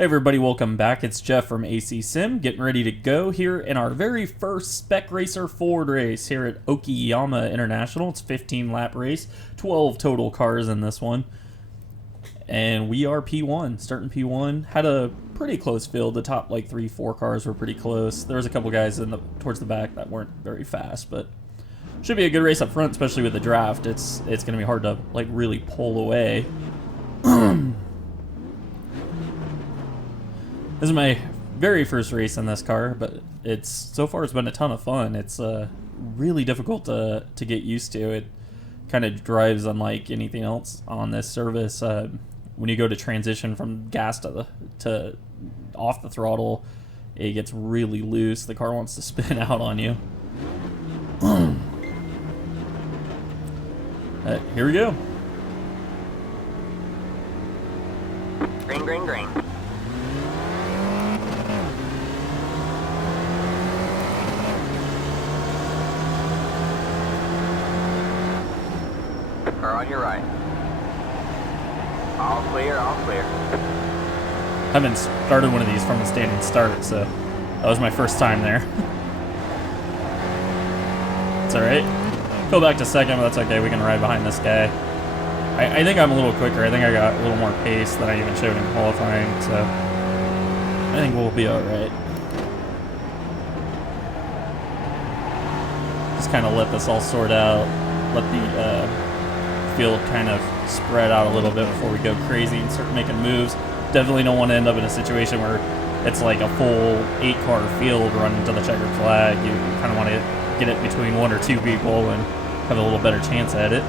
Hey everybody, welcome back. It's Jeff from ACSIM, getting ready to go here in our very first Spec Racer Ford race here at Okayama International. It's a 15-lap race, 12 total cars in this one. And we are P1, starting P1. Had a pretty close field. The top like 3-4 cars were pretty close. There was a couple guys towards the back that weren't very fast, but should be a good race up front, especially with the draft. It's going to be hard to like really pull away. This is my very first race in this car, but so far it's been a ton of fun. It's really difficult to get used to. It kind of drives unlike anything else on this service. When you go to transition from gas to off the throttle, it gets really loose. The car wants to spin out on you. Here we go. Green, green, green. Car on your right. All clear, all clear. Haven't started one of these from a standing start, so that was my first time there. It's alright. Go back to second, but that's okay. We can ride behind this guy. I think I'm a little quicker. I think I got a little more pace than I even showed in qualifying, so I think we'll be alright. Just kind of let this all sort out. Let the field kind of spread out a little bit before we go crazy and start making moves. Definitely don't want to end up in a situation where it's like a full 8-car field running to the checkered flag. You kind of want to get it between 1 or 2 people and have a little better chance at it.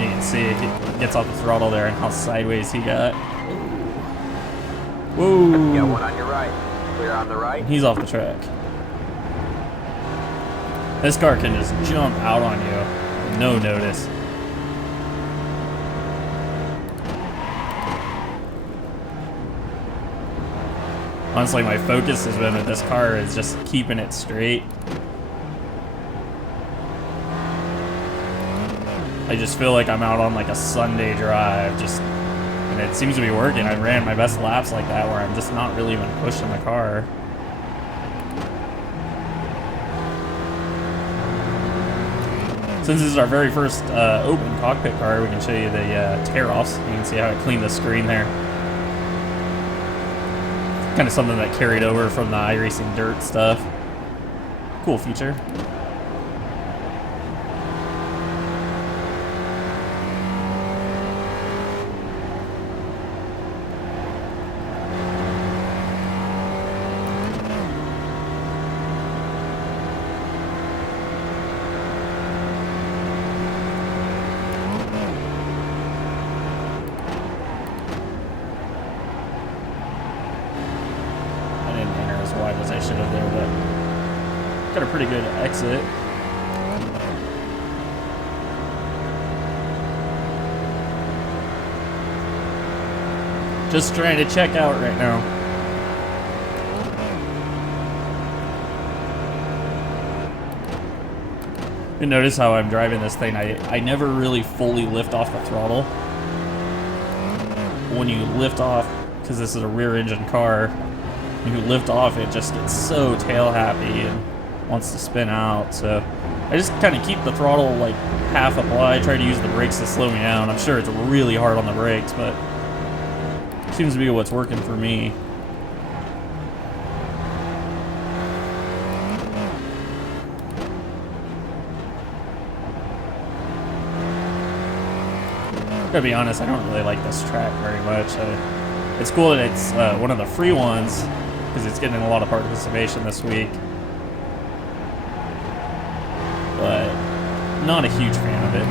You can see he gets off the throttle there and how sideways he got. Whoa! You got one on your right. Clear on the right. He's off the track. This car can just jump out on you with no notice. Honestly, my focus has been with this car is just keeping it straight. I just feel like I'm out on like a Sunday drive, and it seems to be working. I ran my best laps like that where I'm just not really even pushing the car. Since this is our very first open cockpit car, we can show you the tear-offs. You can see how I cleaned the screen there. Kind of something that carried over from the iRacing dirt stuff. Cool feature. Wide as I should have there, but got a pretty good exit. Just trying to check out right now. You notice how I'm driving this thing. I never really fully lift off the throttle. When you lift off, because this is a rear engine car, when you lift off, it just gets so tail happy and wants to spin out. So I just kind of keep the throttle like half applied, try to use the brakes to slow me down. I'm sure it's really hard on the brakes, but it seems to be what's working for me. Gotta be honest, I don't really like this track very much. It's cool that it's one of the free ones, because it's getting a lot of participation this week, but not a huge fan of it.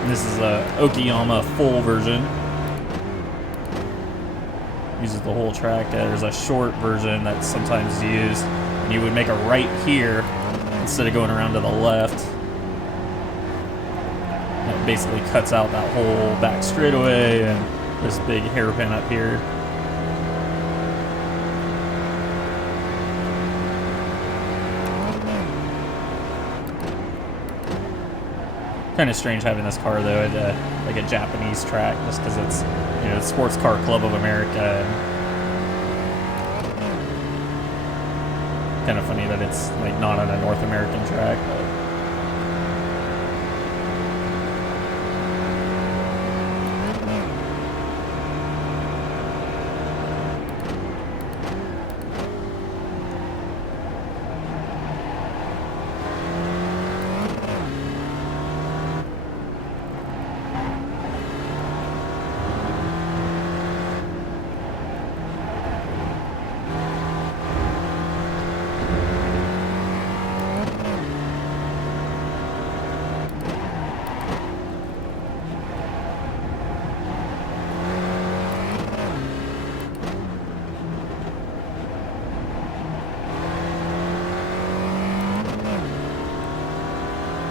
And this is a Okayama full version. Uses the whole track. There's a short version that's sometimes used, and you would make a right here instead of going around to the left. It basically cuts out that whole back straightaway and this big hairpin up here. Kind of strange having this car though at like a Japanese track, just because it's, you know, the Sports Car Club of America. And kind of funny that it's like not on a North American track. But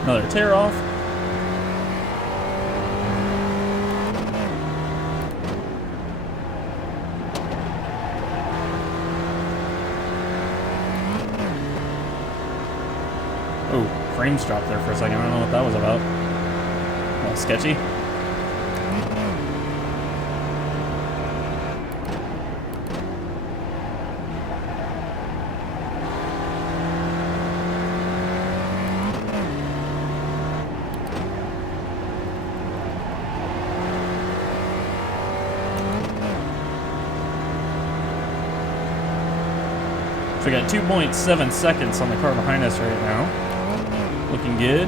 another tear off. Oh, frames dropped there for a second. I don't know what that was about. A little sketchy. So we got 2.7 seconds on the car behind us right now. Looking good.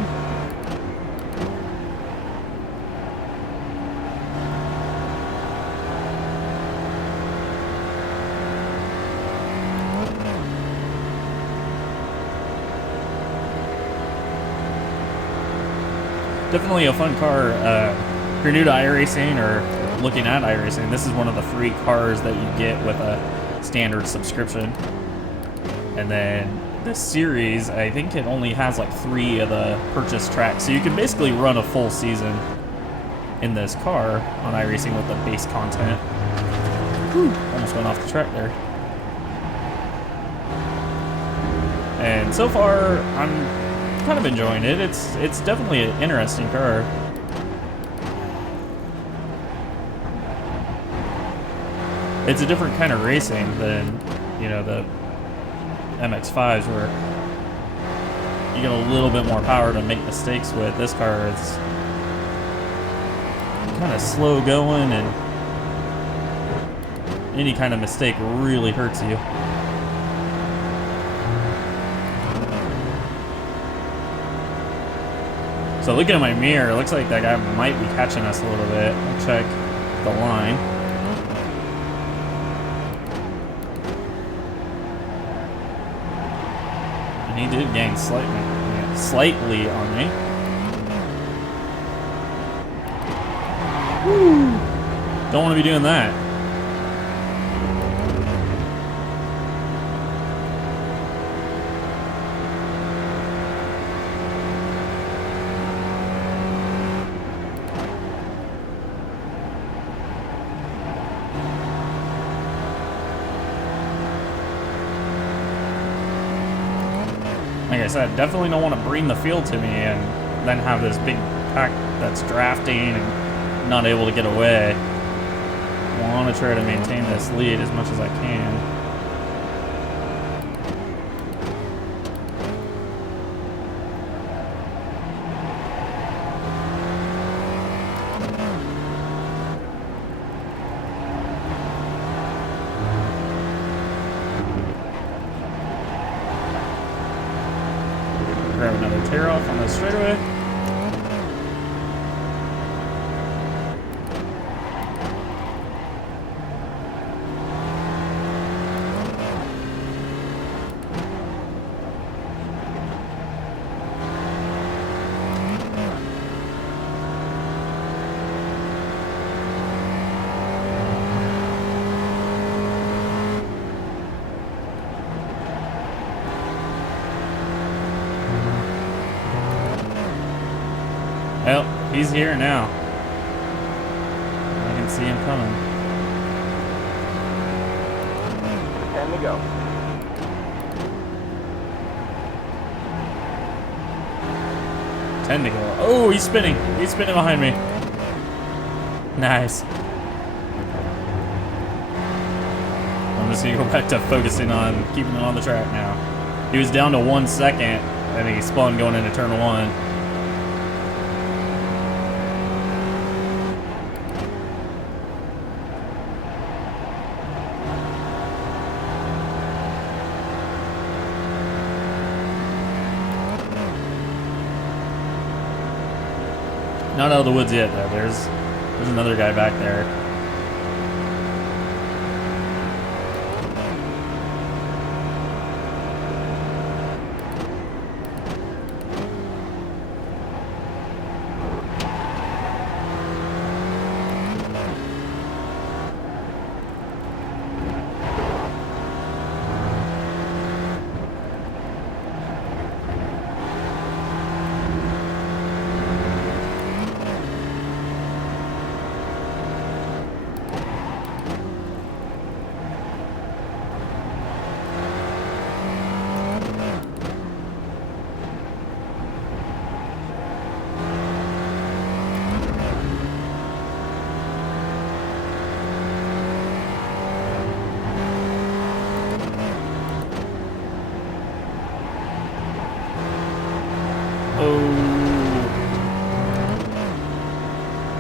Definitely a fun car. If you're new to iRacing or looking at iRacing, this is one of the free cars that you get with a standard subscription. And then this series, I think it only has like 3 of the purchase tracks. So you can basically run a full season in this car on iRacing with the base content. Whew, almost went off the track there. And so far, I'm kind of enjoying it. It's definitely an interesting car. It's a different kind of racing than, you know, the MX-5s, where you get a little bit more power to make mistakes with. This car is kind of slow going, and any kind of mistake really hurts you. So looking at my mirror, it looks like that guy might be catching us a little bit. I'll check the line. He did gain slightly on me. Woo. Don't want to be doing that. Like I said, definitely don't want to bring the field to me and then have this big pack that's drafting and not able to get away. I want to try to maintain this lead as much as I can. Grab another tear off on the straightaway. Well, he's here now. I can see him coming. 10 to go. 10 to go. Oh, he's spinning. He's spinning behind me. Nice. I'm just gonna go back to focusing on keeping it on the track now. He was down to 1 second, and he spun going into turn 1. Not out of the woods yet, though. There's another guy back there.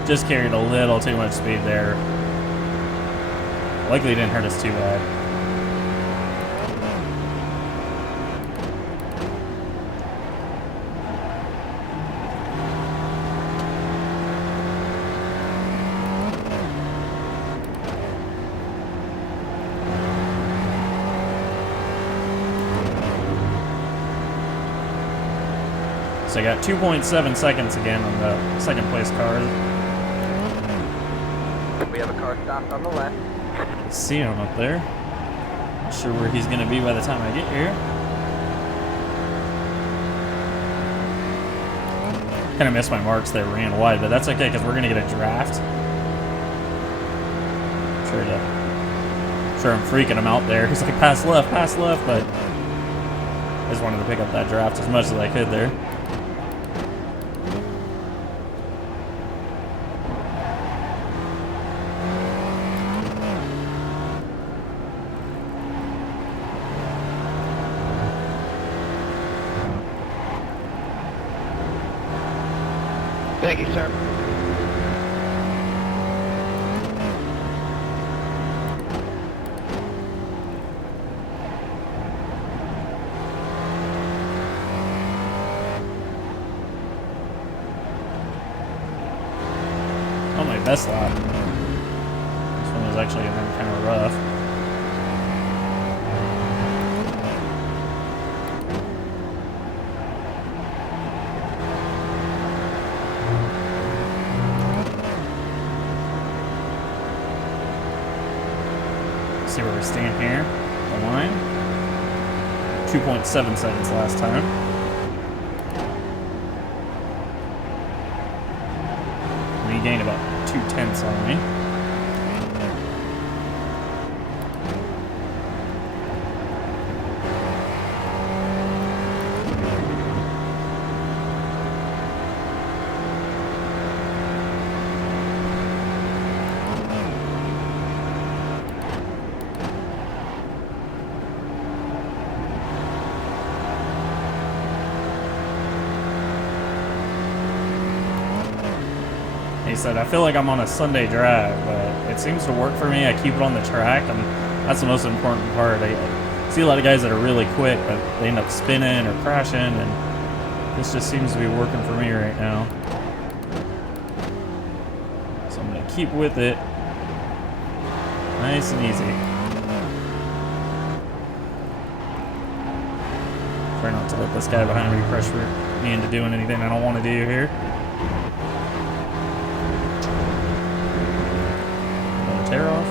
Just carried a little too much speed there. Likely didn't hurt us too bad. So I got 2.7 seconds again on the second place car. We have a car stopped on the left. See him up there. Not sure where he's going to be by the time I get here. Kind of missed my marks there, ran wide, but that's okay because we're going to get a draft. Sure I'm freaking him out there. He's like, pass left, but I just wanted to pick up that draft as much as I could there. Thank you, sir. Oh, my best lap. This one was actually kind of rough. See where we stand here. The line. 2.7 seconds last time. And he gained about 2/10 on me. He said, I feel like I'm on a Sunday drive, but it seems to work for me. I keep it on the track, and that's the most important part. I see a lot of guys that are really quick, but they end up spinning or crashing, and this just seems to be working for me right now. So I'm going to keep with it. Nice and easy. Try not to let this guy behind me pressure me into doing anything I don't want to do here. Tear off.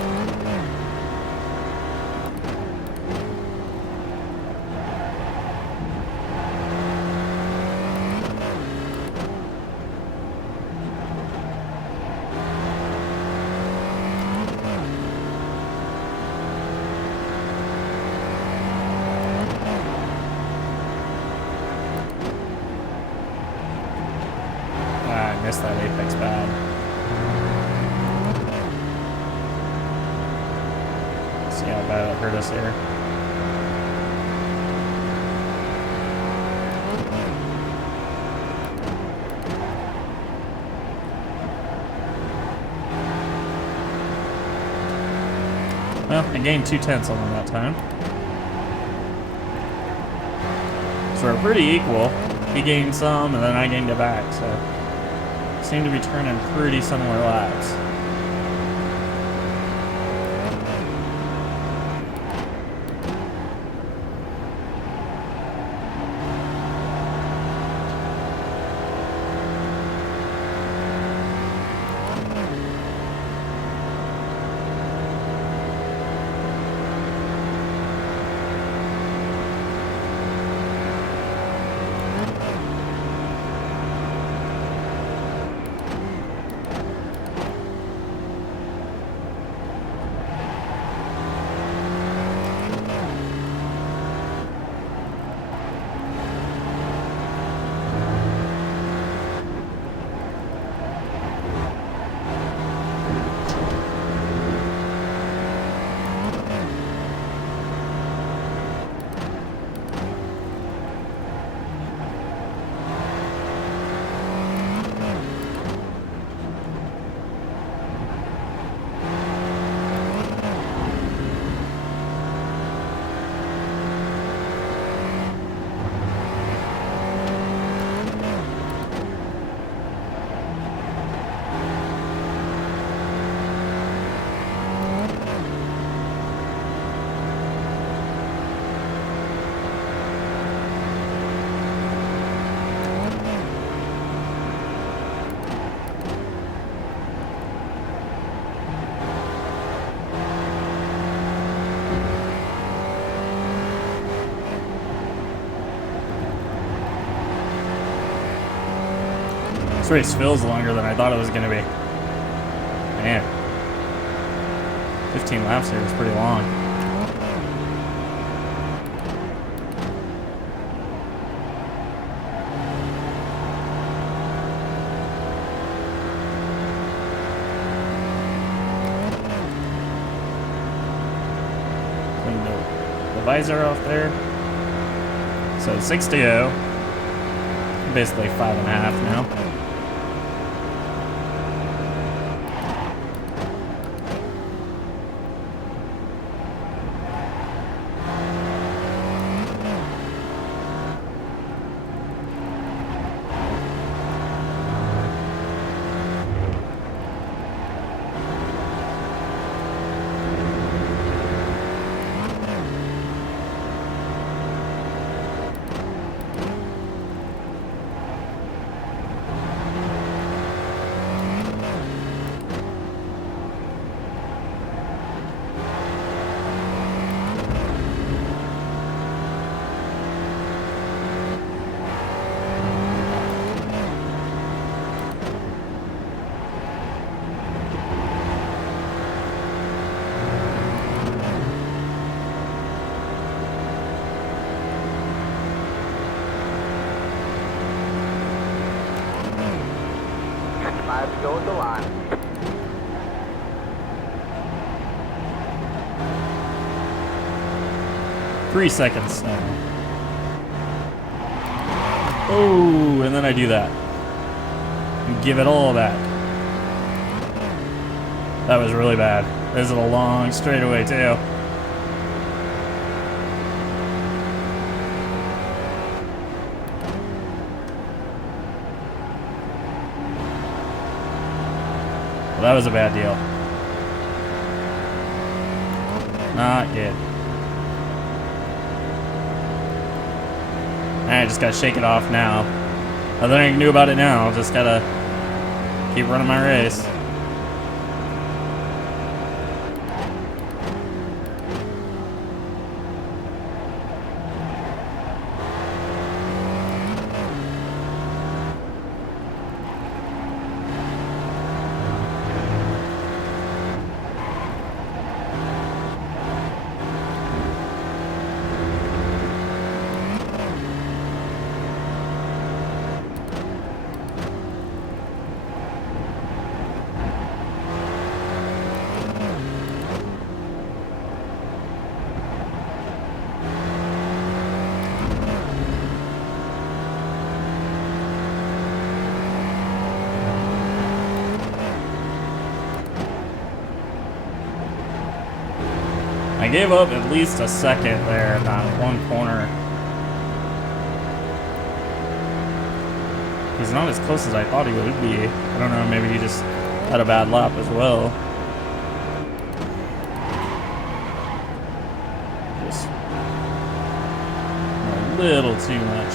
missed that apex bad. See how bad it hurt us here. Well, I gained 2/10 on him that time. So we're pretty equal. He gained some, and then I gained it back, so seem to be turning pretty similar laps. This race feels longer than I thought it was going to be. Man. 15 laps here is pretty long. Clean the visor off there. So 6 to go. Basically 5.5 now. To go with the line. Three seconds now. Oh, and then I do that. And give it all back. That was really bad. This is a long straightaway too. Well, that was a bad deal. Not good. I just gotta shake it off now. Nothing I can do about it now. Just gotta keep running my race. I gave up at least a second there in that one corner. He's not as close as I thought he would be. I don't know, maybe he just had a bad lap as well. Just a little too much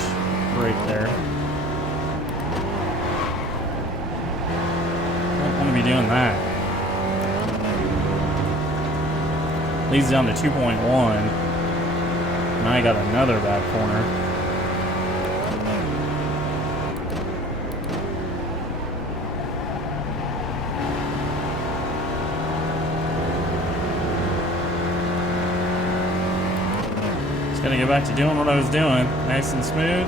right there. Don't want to be doing that. Leads down to 2.1. Now I got another bad corner. Just gonna get back to doing what I was doing. Nice and smooth.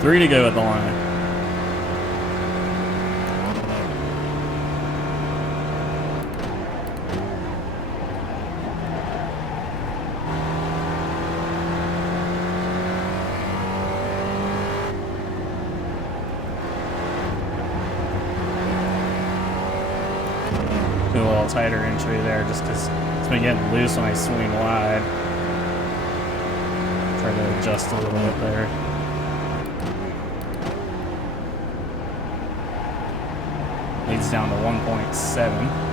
Three to go at the line. Do a little tighter entry there just because it's been getting loose when I swing wide. Try to adjust a little bit there. Leads down to 1.7.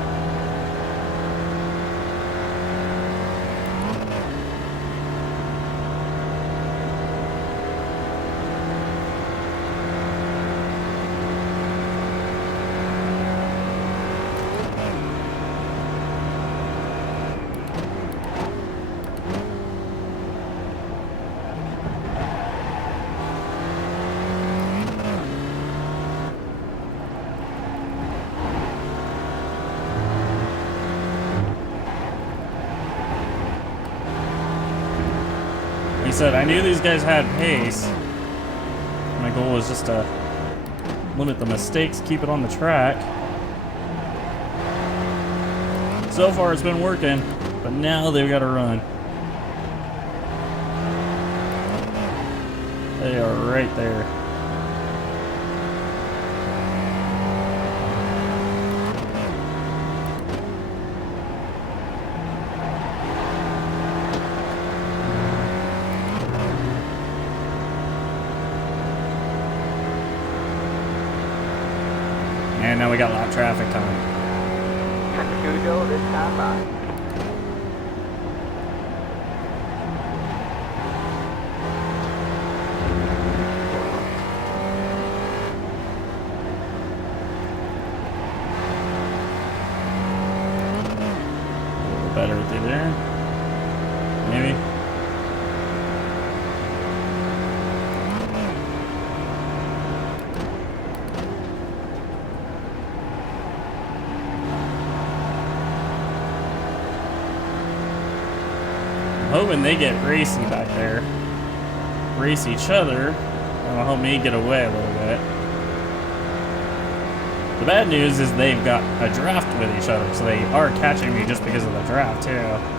Said I knew these guys had pace. My goal was just to limit the mistakes, keep it on the track. So far it's been working, but now they've got to run. They are right there. And now we got lap traffic coming. 2 to go this time by. A little better through there. Maybe. Hoping they get racy back there. Race each other. That'll help me get away a little bit. The bad news is they've got a draft with each other, so they are catching me just because of the draft, too.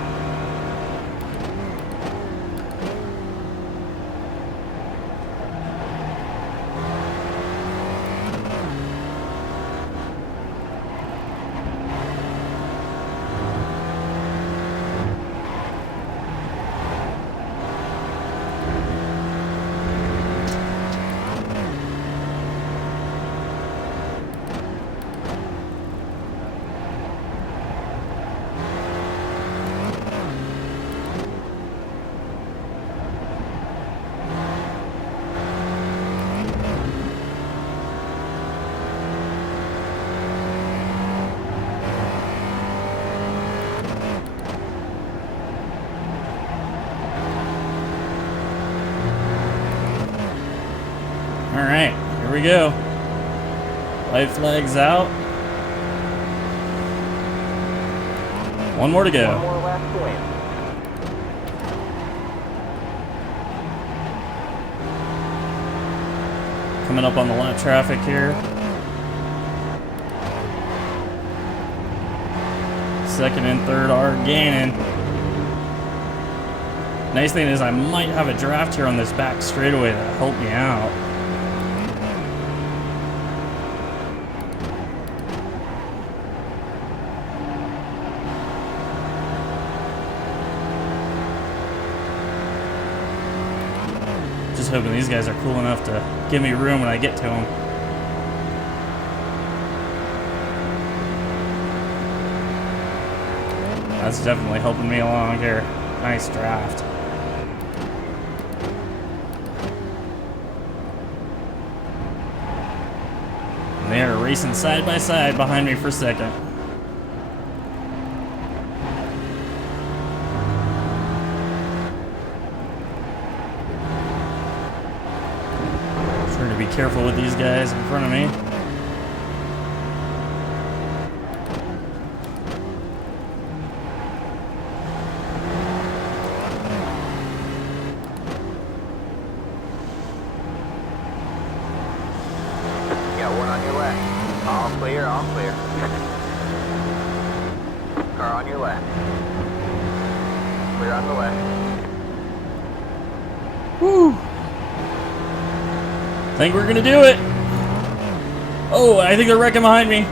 go. White flag's out. One more to go. One more lap to win. Coming up on the lap traffic here. Second and third are gaining. Nice thing is I might have a draft here on this back straightaway that'll help me out. Just hoping these guys are cool enough to give me room when I get to them. That's definitely helping me along here. Nice draft. And they are racing side by side behind me for second. Trying to be careful with these guys in front of me. One on your left. All clear, all clear. Car on your left. Clear on the left. Whew. Think we're gonna do it. Oh, I think they're wrecking behind me.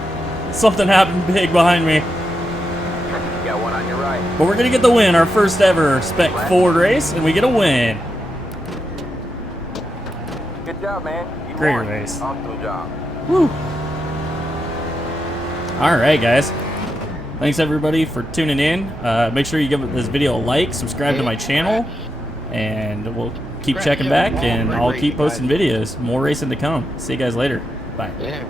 Something happened big behind me. Got one on your right. But we're gonna get the win, our first ever Spec Ford race, and we get a win. Good job, man. You Great won. race. Awesome job. Woo. All right, guys. Thanks everybody for tuning in. Make sure you give this video a like, subscribe to my channel, and we'll keep checking back, and I'll keep posting videos. More racing to come. See you guys later. Bye. Yeah.